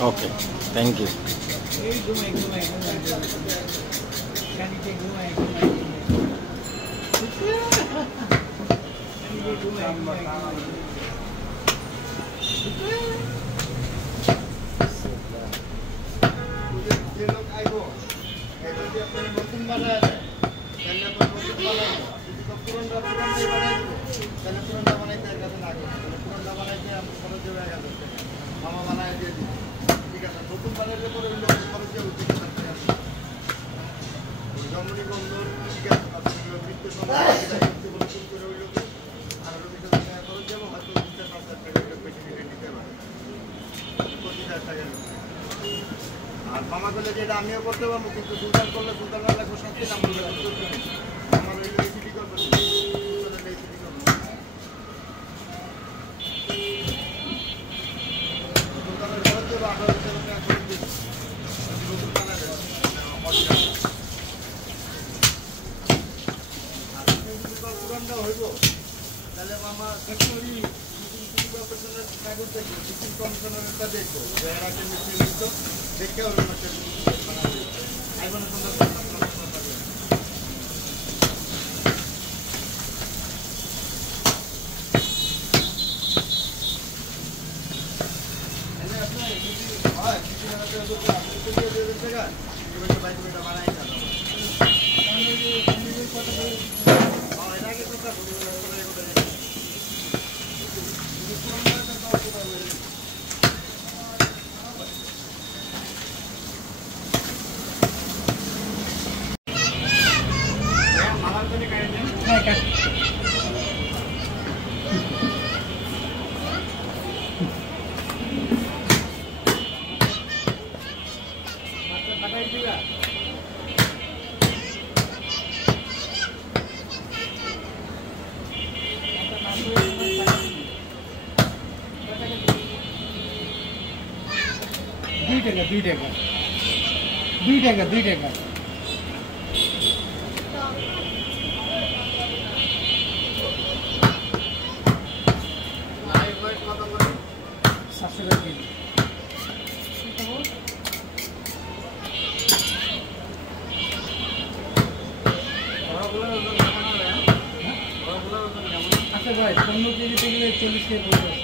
Okay, thank you. আর মামা করলে যেটা আমিও করতে পারবো, কিন্তু সুলতান করলে সুলতান লাগবে শান্তি নাম বলবে আমার ওই সিটি করবো সুলতানের খরচ দেবো 18,000 টাকা করে দিই নতুন বানাবে আর পুরানটা হইব তাহলে মামা ফ্যাক্টরি কাগজ দেখবো সিটি কমিশনারটা দেখবো এরাকে মিশিয়ে দিত দেখে ওর আইবনের সুন্দর দুই টাকা আচ্ছা ভাই 15 কেজিতে গেলে 40 টাকা